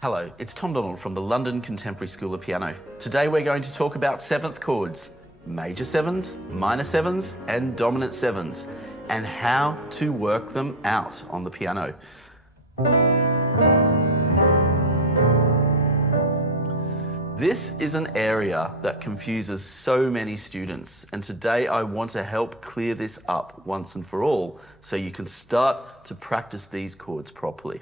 Hello, it's Tom Donald from the London Contemporary School of Piano. Today we're going to talk about 7th chords, major 7s, minor 7s and dominant 7s, and how to work them out on the piano. This is an area that confuses so many students, and today I want to help clear this up once and for all so you can start to practice these chords properly.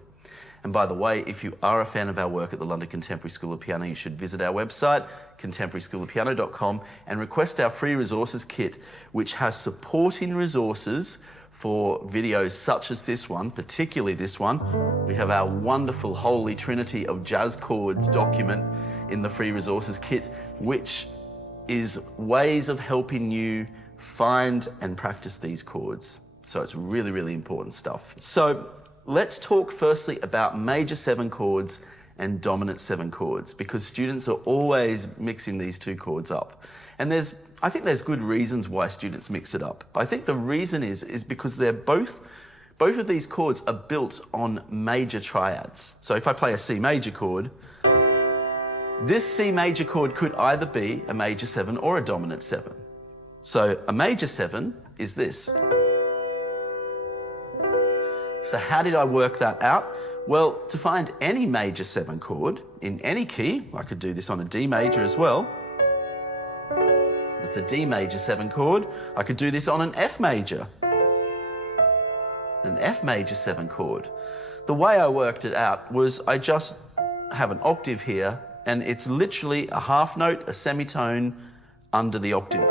And by the way, if you are a fan of our work at the London Contemporary School of Piano, you should visit our website, contemporaryschoolofpiano.com, and request our free resources kit, which has supporting resources for videos such as this one, particularly this one. We have our wonderful Holy Trinity of Jazz Chords document in the free resources kit, which is ways of helping you find and practice these chords. So it's really, really important stuff. So let's talk firstly about major 7 chords and dominant 7 chords, because students are always mixing these two chords up. And I think there's good reasons why students mix it up. I think the reason is because they're both of these chords are built on major triads. So if I play a C major chord, this C major chord could either be a major 7 or a dominant 7. So a major 7 is this. So how did I work that out? Well, to find any major 7 chord in any key, I could do this on a D major as well. It's a D major 7 chord. I could do this on an F major. An F major 7 chord. The way I worked it out was I just have an octave here, and it's literally a half note, a semitone under the octave.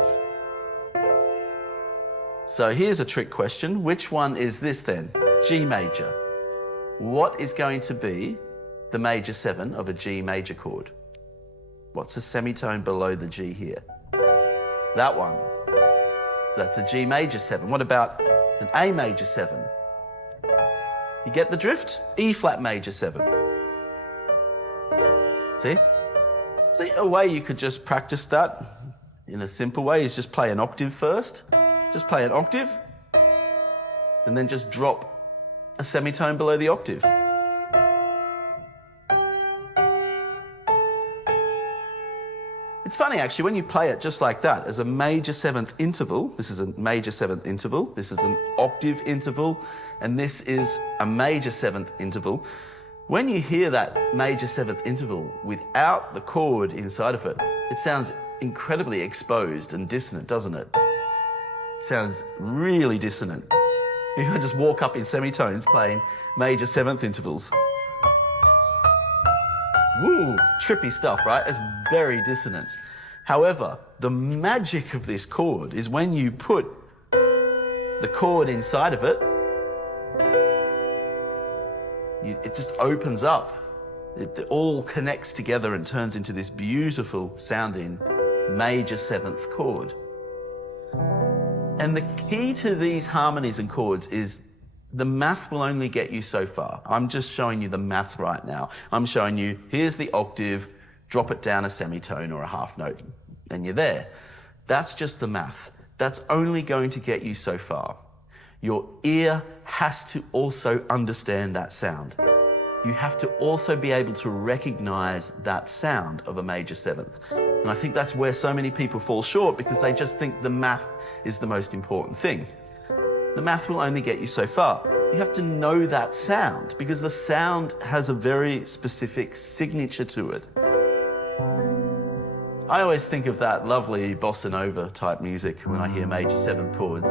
So here's a trick question. Which one is this then? G major. What is going to be the major 7 of a G major chord? What's a semitone below the G here? That one. So that's a G major 7. What about an A major 7? You get the drift? E flat major 7. See? See, a way you could just practice that in a simple way is just play an octave first. Just play an octave and then just drop a semitone below the octave. It's funny actually, when you play it just like that, as a major 7th interval, this is a major 7th interval, this is an octave interval, and this is a major 7th interval. When you hear that major 7th interval without the chord inside of it, it sounds incredibly exposed and dissonant, doesn't it? It sounds really dissonant. You can just walk up in semitones playing major 7th intervals. Woo, trippy stuff, right? It's very dissonant. However, the magic of this chord is when you put the chord inside of it, it just opens up. It all connects together and turns into this beautiful sounding major 7th chord. And the key to these harmonies and chords is the math will only get you so far. I'm just showing you the math right now. I'm showing you, here's the octave, drop it down a semitone or a half note, and you're there. That's just the math. That's only going to get you so far. Your ear has to also understand that sound. You have to also be able to recognize that sound of a major 7th. And I think that's where so many people fall short, because they just think the math is the most important thing. The math will only get you so far. You have to know that sound, because the sound has a very specific signature to it. I always think of that lovely bossa nova type music when I hear major 7th chords.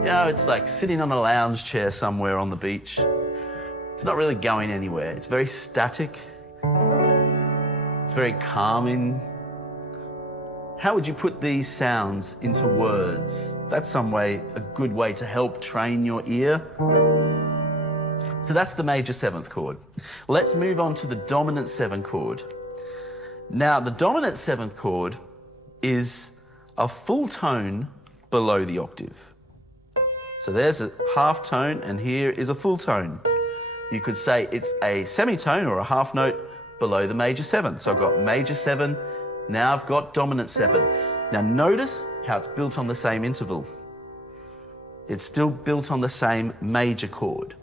You know, it's like sitting on a lounge chair somewhere on the beach. It's not really going anywhere. It's very static. It's very calming. How would you put these sounds into words? That's a good way to help train your ear. So that's the major 7th chord. Let's move on to the dominant 7 chord. Now, the dominant 7th chord is a full tone below the octave. So there's a half tone, and here is a full tone. You could say it's a semitone or a half note below the major 7. So I've got major 7, now I've got dominant 7. Now notice how it's built on the same interval. It's still built on the same major chord.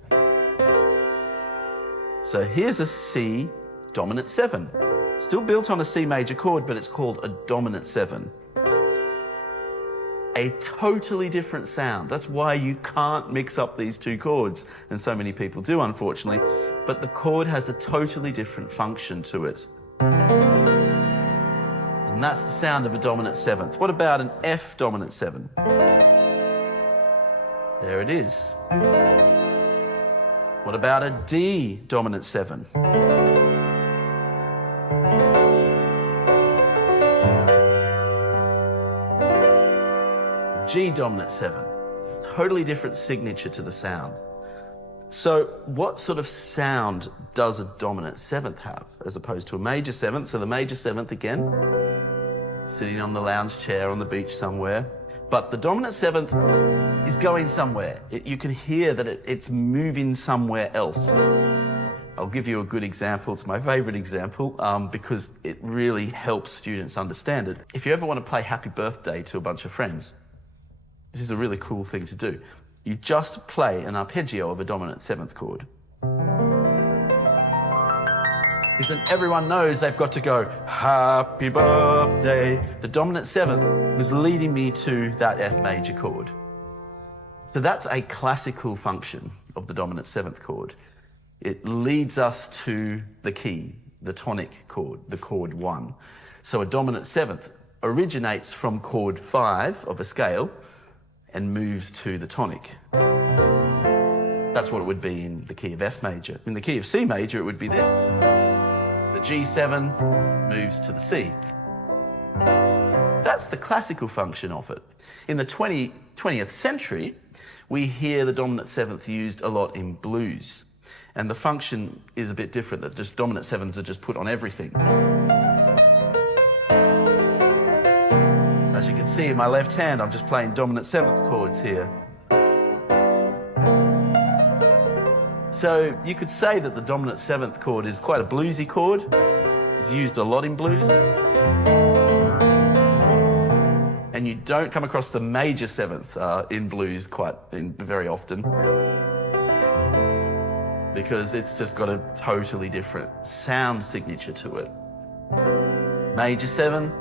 So here's a C dominant 7. Still built on a C major chord, but it's called a dominant 7. A totally different sound. That's why you can't mix up these two chords, and so many people do, unfortunately. But the chord has a totally different function to it. And that's the sound of a dominant 7th. What about an F dominant 7? There it is. What about a D dominant 7? G dominant 7. Totally different signature to the sound. So what sort of sound does a dominant 7th have as opposed to a major 7th? So the major 7th again, sitting on the lounge chair on the beach somewhere. But the dominant 7th is going somewhere. You can hear that it's moving somewhere else. I'll give you a good example. It's my favorite example because it really helps students understand it. If you ever want to play Happy Birthday to a bunch of friends, this is a really cool thing to do. You just play an arpeggio of a dominant 7th chord. Because then everyone knows they've got to go, happy birthday. The dominant 7th was leading me to that F major chord. So that's a classical function of the dominant 7th chord. It leads us to the key, the tonic chord, the chord 1. So a dominant 7th originates from chord 5 of a scale and moves to the tonic. That's what it would be in the key of F major. In the key of C major, it would be this. The G7 moves to the C. That's the classical function of it. In the 20th century, we hear the dominant 7th used a lot in blues. And the function is a bit different, that just dominant 7s are just put on everything. As you can see in my left hand, I'm just playing dominant 7th chords here. So you could say that the dominant 7th chord is quite a bluesy chord. It's used a lot in blues. And you don't come across the major 7th in blues very often. Because it's just got a totally different sound signature to it. Major 7,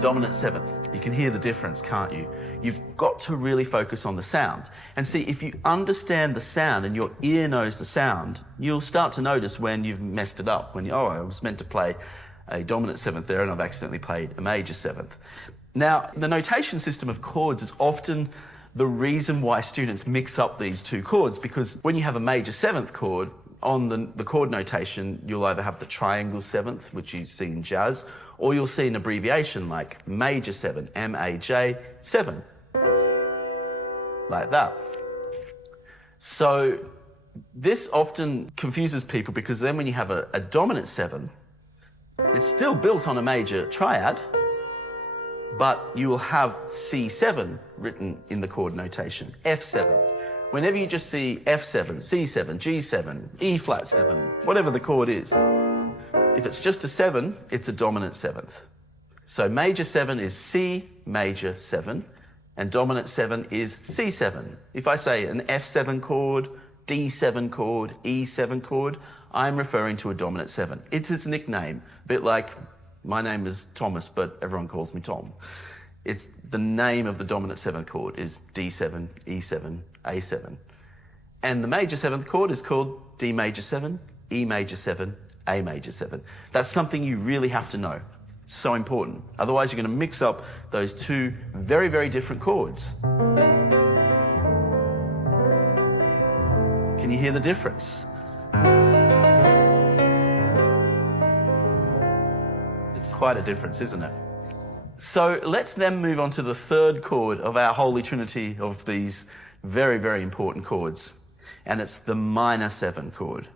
dominant 7th. You can hear the difference, can't you? You've got to really focus on the sound. And see, if you understand the sound and your ear knows the sound, you'll start to notice when you've messed it up. When I was meant to play a dominant 7th there and I've accidentally played a major 7th. Now, the notation system of chords is often the reason why students mix up these two chords, because when you have a major 7th chord, on the chord notation, you'll either have the triangle 7th, which you see in jazz, or you'll see an abbreviation like major 7, M-A-J 7, like that. So this often confuses people because then when you have a dominant 7, it's still built on a major triad, but you will have C7 written in the chord notation, F7. Whenever you just see F7, C7, G7, E flat 7, whatever the chord is, if it's just a 7, it's a dominant 7th. So major 7 is C major 7, and dominant 7 is C7. If I say an F7 chord, D7 chord, E7 chord, I'm referring to a dominant 7. It's its nickname, a bit like my name is Thomas, but everyone calls me Tom. It's the name of the dominant 7th chord is D7, E7, A7. And the major 7th chord is called D major 7, E major 7, A major 7. That's something you really have to know. It's so important. Otherwise, you're going to mix up those two very, very different chords. Can you hear the difference? It's quite a difference, isn't it? So let's then move on to the third chord of our holy trinity of these very, very important chords. And it's the minor 7 chord.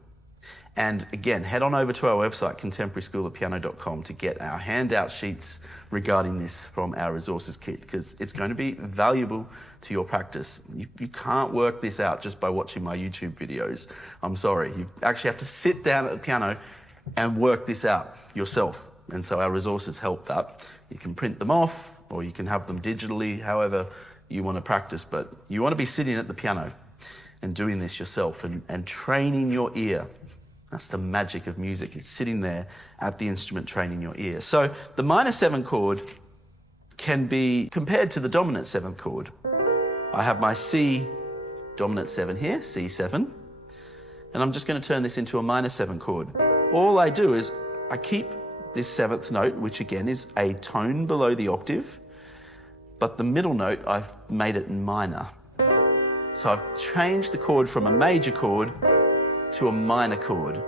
And again, head on over to our website, contemporaryschoolofpiano.com, to get our handout sheets regarding this from our resources kit, because it's going to be valuable to your practice. You can't work this out just by watching my YouTube videos. I'm sorry. You actually have to sit down at the piano and work this out yourself. And so our resources help that. You can print them off, or you can have them digitally, however you want to practice, but you want to be sitting at the piano and doing this yourself and training your ear. That's the magic of music, is sitting there at the instrument training your ear. So the minor 7 chord can be compared to the dominant 7th chord. I have my C dominant 7 here, C7, and I'm just going to turn this into a minor 7 chord. All I do is I keep this 7th note, which again is a tone below the octave, but the middle note I've made it minor. So I've changed the chord from a major chord to a minor chord,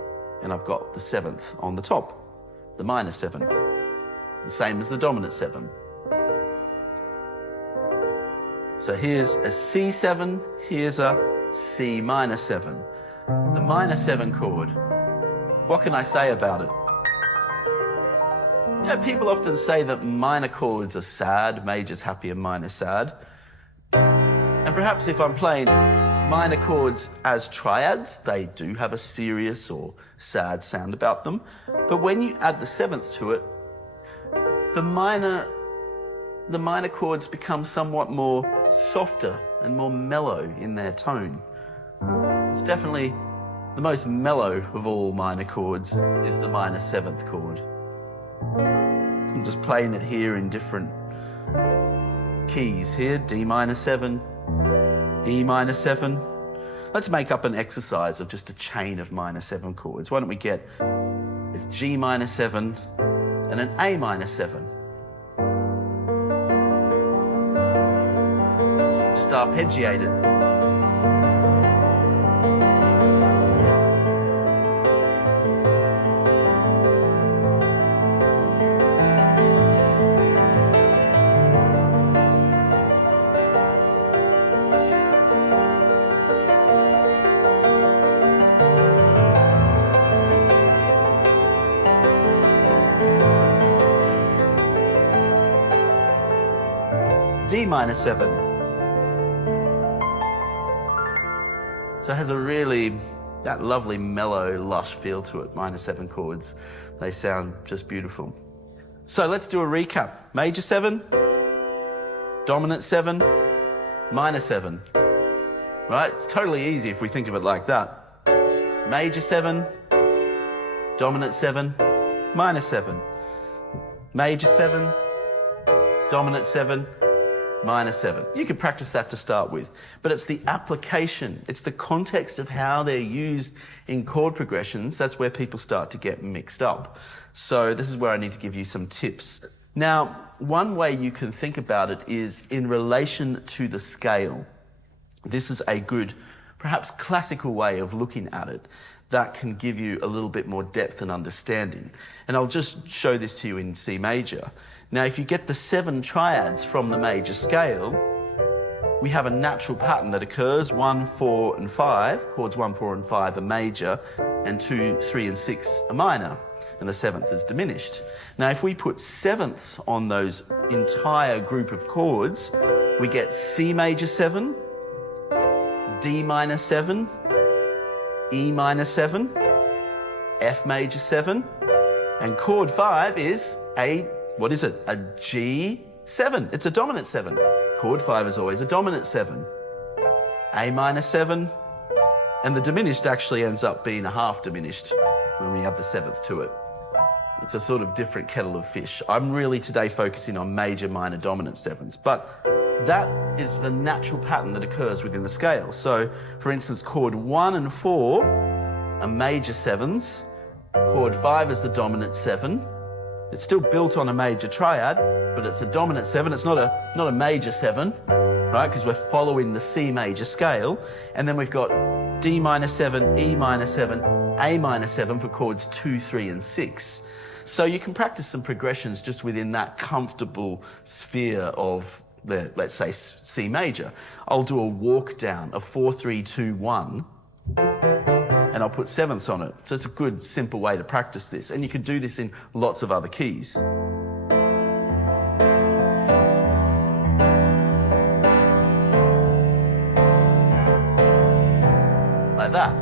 and I've got the 7th on the top, the minor 7, the same as the dominant 7. So here's a C7, here's a C minor 7. The minor 7 chord, what can I say about it? Yeah, people often say that minor chords are sad, major's happy and minor's sad. And perhaps if I'm playing minor chords as triads, they do have a serious or sad sound about them. But when you add the 7th to it, the minor chords become somewhat more softer and more mellow in their tone. It's definitely the most mellow of all minor chords is the minor 7th chord. I'm just playing it here in different keys here, D minor 7, E minor 7. Let's make up an exercise of just a chain of minor 7 chords. Why don't we get a G minor 7 and an A minor 7. Just arpeggiate it. D minor 7. So it has a really, that lovely mellow, lush feel to it, minor 7 chords. They sound just beautiful. So let's do a recap. Major 7, dominant 7, minor 7. Right? It's totally easy if we think of it like that. Major 7, dominant 7, minor 7. Major 7, dominant 7, minor 7. You could practice that to start with, but it's the application, it's the context of how they're used in chord progressions, that's where people start to get mixed up. So this is where I need to give you some tips. Now, one way you can think about it is in relation to the scale. This is a good, perhaps classical way of looking at it that can give you a little bit more depth and understanding. And I'll just show this to you in C major. Now, if you get the 7 triads from the major scale, we have a natural pattern that occurs, 1, 4, and 5. Chords 1, 4, and 5 are major, and 2, 3, and 6 are minor, and the 7th is diminished. Now, if we put 7ths on those entire group of chords, we get C major 7, D minor 7, E minor 7, F major 7, and chord 5 is what is it? A G7. It's a dominant 7. Chord 5 is always a dominant 7. A minor 7, and the diminished actually ends up being a half diminished when we add the 7th to it. It's a sort of different kettle of fish. I'm really today focusing on major, minor, dominant 7s, but that is the natural pattern that occurs within the scale. So, for instance, chord 1 and 4 are major 7s. Chord 5 is the dominant 7. It's still built on a major triad, but it's a dominant 7. It's not a major 7, right? Because we're following the C major scale. And then we've got D minor 7, E minor 7, A minor 7 for chords 2, 3, and 6. So you can practice some progressions just within that comfortable sphere of the, let's say, C major. I'll do a walk down, a 4, 3, 2, 1. And I'll put 7ths on it. So it's a good, simple way to practice this. And you could do this in lots of other keys. Like that.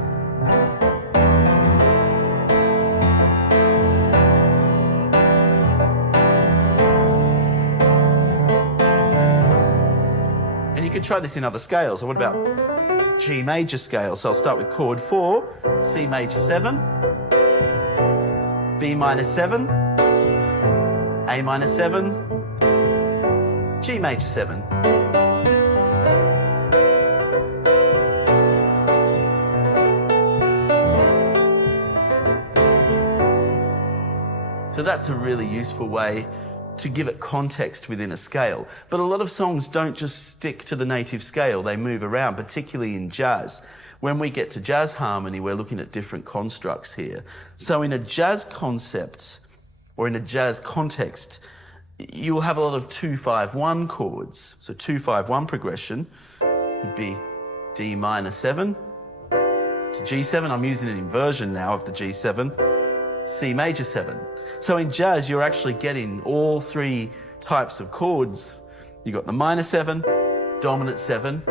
could try this in other scales. So what about G major scale? So I'll start with chord 4, C major 7, B minor 7, A minor 7, G major 7. So that's a really useful way to give it context within a scale. But a lot of songs don't just stick to the native scale, they move around, particularly in jazz. When we get to jazz harmony, we're looking at different constructs here. So in a jazz concept, or in a jazz context, you'll have a lot of 2-5-1 chords. So 2-5-1 progression would be D minor 7 to G7. I'm using an inversion now of the G7. C major 7. So in jazz, you're actually getting all three types of chords. You've got the minor 7, dominant 7,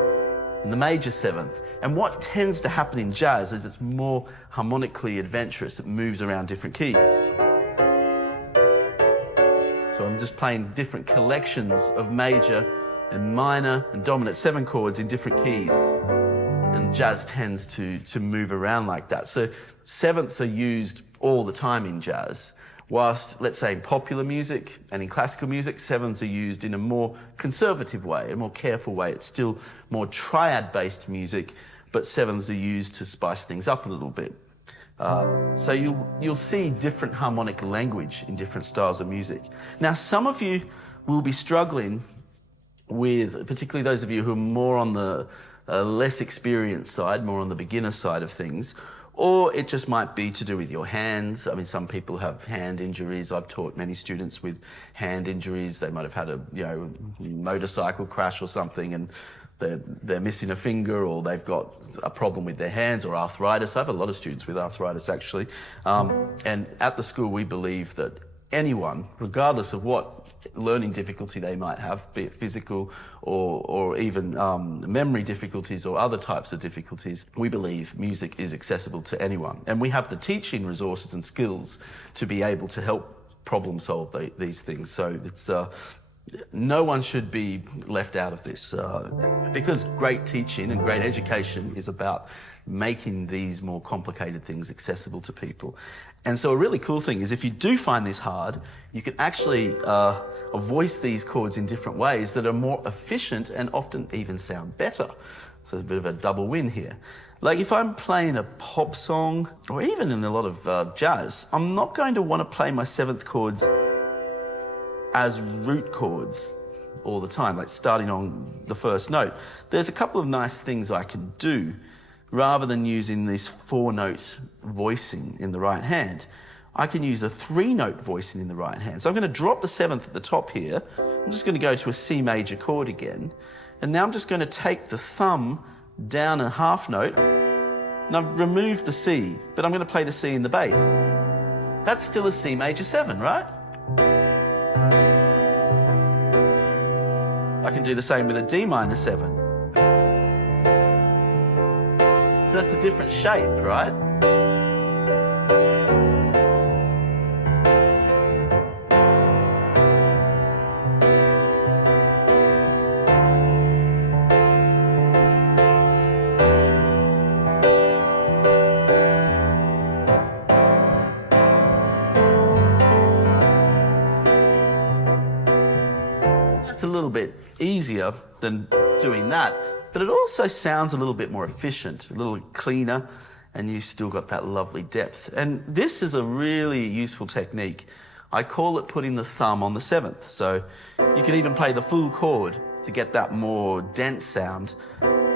and the major 7th. And what tends to happen in jazz is it's more harmonically adventurous. It moves around different keys. So I'm just playing different collections of major and minor and dominant 7 chords in different keys. And jazz tends to move around like that. So 7ths are used all the time in jazz, whilst, let's say, in popular music and in classical music, 7ths are used in a more conservative way, a more careful way. It's still more triad-based music, but 7ths are used to spice things up a little bit. So you'll see different harmonic language in different styles of music. Now, some of you will be struggling with, particularly those of you who are more on the less experienced side, more on the beginner side of things, or it just might be to do with your hands. I mean, some people have hand injuries. I've taught many students with hand injuries. They might have had a motorcycle crash or something, and they're missing a finger, or they've got a problem with their hands, or arthritis. I have a lot of students with arthritis, actually. And at the school, we believe that anyone, regardless of what learning difficulty they might have, be it physical or even memory difficulties or other types of difficulties, we believe music is accessible to anyone. And we have the teaching resources and skills to be able to help problem solve these things. So it's no one should be left out of this, because great teaching and great education is about making these more complicated things accessible to people. And so a really cool thing is, if you do find this hard, you can actually voice these chords in different ways that are more efficient and often even sound better. So there's a bit of a double win here. Like if I'm playing a pop song, or even in a lot of jazz, I'm not going to want to play my 7th chords as root chords all the time, like starting on the first note. There's a couple of nice things I can do rather than using this 4-note voicing in the right hand. I can use a 3-note voicing in the right hand. So I'm going to drop the 7th at the top here. I'm just going to go to a C major chord again. And now I'm just going to take the thumb down a half note. And I've removed the C, but I'm going to play the C in the bass. That's still a C major 7, right? I can do the same with a D minor 7. So that's a different shape, right? That's a little bit easier than doing that. But it also sounds a little bit more efficient, a little cleaner, and you've still got that lovely depth. And this is a really useful technique. I call it putting the thumb on the 7th. So you can even play the full chord to get that more dense sound.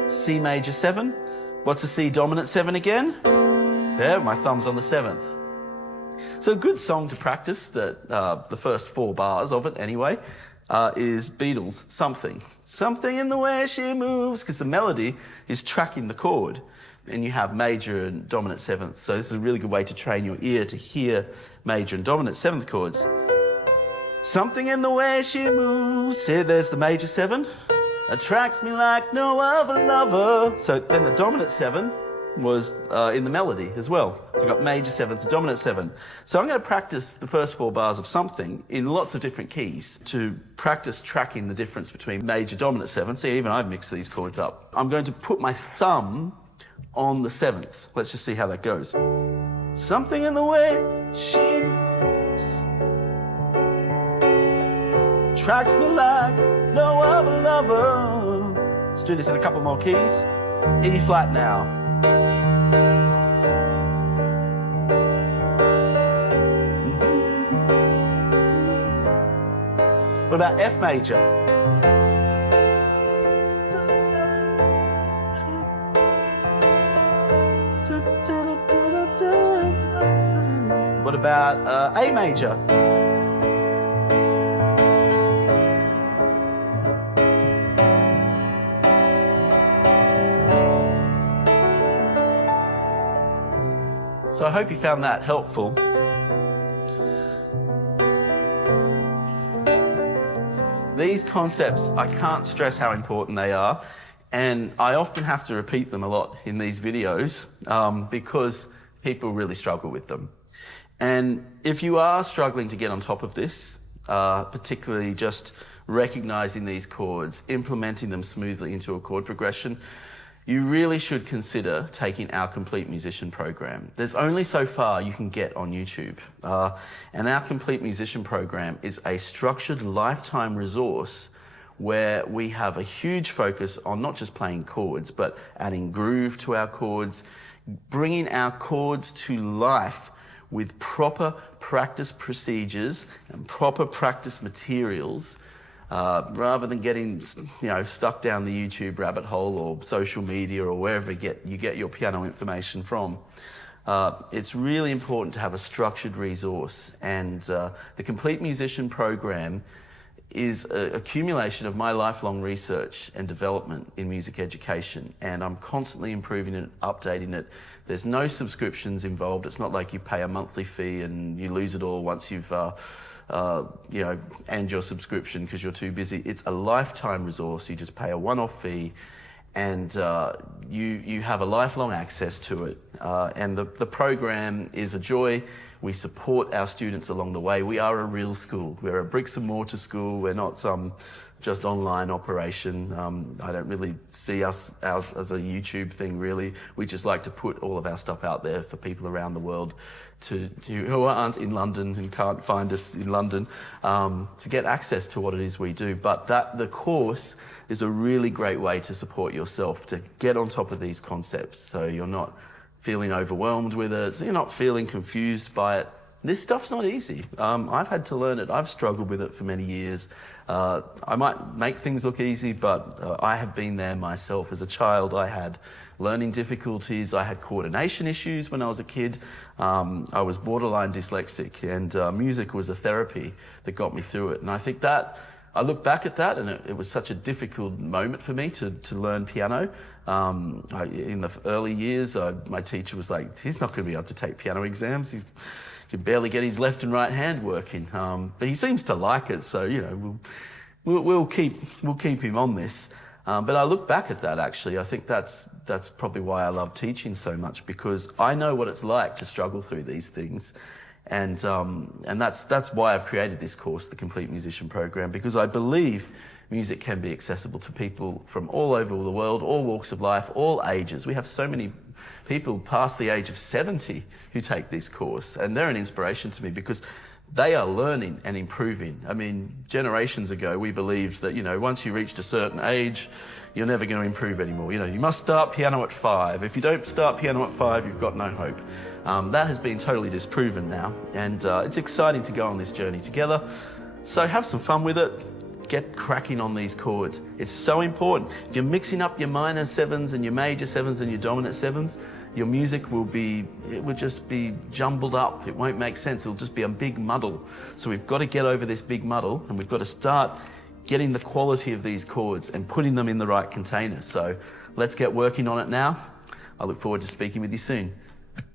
C major 7. What's a C dominant 7 again? There, my thumb's on the 7th. So a good song to practice, that the first 4 bars of it anyway, is Beatles' Something. Something in the way she moves, because the melody is tracking the chord, and you have major and dominant 7ths. So this is a really good way to train your ear to hear major and dominant 7th chords. Something in the way she moves, see, there's the major 7, attracts me like no other lover. So then the dominant 7 was in the melody as well. So we've got major 7 to dominant 7. So I'm going to practice the first 4 bars of something in lots of different keys to practice tracking the difference between major dominant 7. See, even I've mixed these chords up. I'm going to put my thumb on the 7th. Let's just see how that goes. Something in the way she moves tracks me like no other lover. Let's do this in a couple more keys. E flat now. What about F major? What about A major? So I hope you found that helpful. These concepts, I can't stress how important they are, and I often have to repeat them a lot in these videos because people really struggle with them. And if you are struggling to get on top of this, particularly just recognizing these chords, implementing them smoothly into a chord progression, you really should consider taking our Complete Musician program. There's only so far you can get on YouTube. And our Complete Musician program is a structured lifetime resource where we have a huge focus on not just playing chords, but adding groove to our chords, bringing our chords to life with proper practice procedures and proper practice materials, rather than getting, stuck down the YouTube rabbit hole or social media or wherever you get your piano information from. It's really important to have a structured resource, and the Complete Musician program is an accumulation of my lifelong research and development in music education, and I'm constantly improving it, updating it. There's no subscriptions involved. It's not like you pay a monthly fee and you lose it all once you've end your subscription because you're too busy. It's a lifetime resource. You just pay a one-off fee, and you have a lifelong access to it. And the program is a joy. We support our students along the way. We are a real school. We're a bricks and mortar school. We're not some just online operation. I don't really see ours as a YouTube thing, really. We just like to put all of our stuff out there for people around the world who aren't in London and can't find us in London, to get access to what it is we do. But the course is a really great way to support yourself, to get on top of these concepts so you're not feeling overwhelmed with it, so you're not feeling confused by it. This stuff's not easy. I've had to learn it. I've struggled with it for many years. I might make things look easy, but I have been there myself. As a child, I had learning difficulties. I had coordination issues when I was a kid. I was borderline dyslexic, and music was a therapy that got me through it. And I think that, I look back at that, and it was such a difficult moment for me to learn piano. In the early years, my teacher was like, he's not going to be able to take piano exams. He can barely get his left and right hand working. But he seems to like it, so we'll keep him on this. But I look back at that, actually. I think that's probably why I love teaching so much, because I know what it's like to struggle through these things. And that's why I've created this course, the Complete Musician program, because I believe music can be accessible to people from all over the world, all walks of life, all ages. We have so many people past the age of 70 who take this course, and they're an inspiration to me because they are learning and improving. I mean, generations ago, we believed that, once you reached a certain age, you're never going to improve anymore. You must start piano at 5. If you don't start piano at 5, you've got no hope. That has been totally disproven now, and it's exciting to go on this journey together. So have some fun with it. Get cracking on these chords. It's so important. If you're mixing up your minor 7s and your major 7s and your dominant 7s, your music will just be jumbled up. It won't make sense. It'll just be a big muddle. So we've got to get over this big muddle, and we've got to start getting the quality of these chords and putting them in the right container. So let's get working on it now. I look forward to speaking with you soon.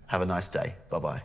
Have a nice day. Bye-bye.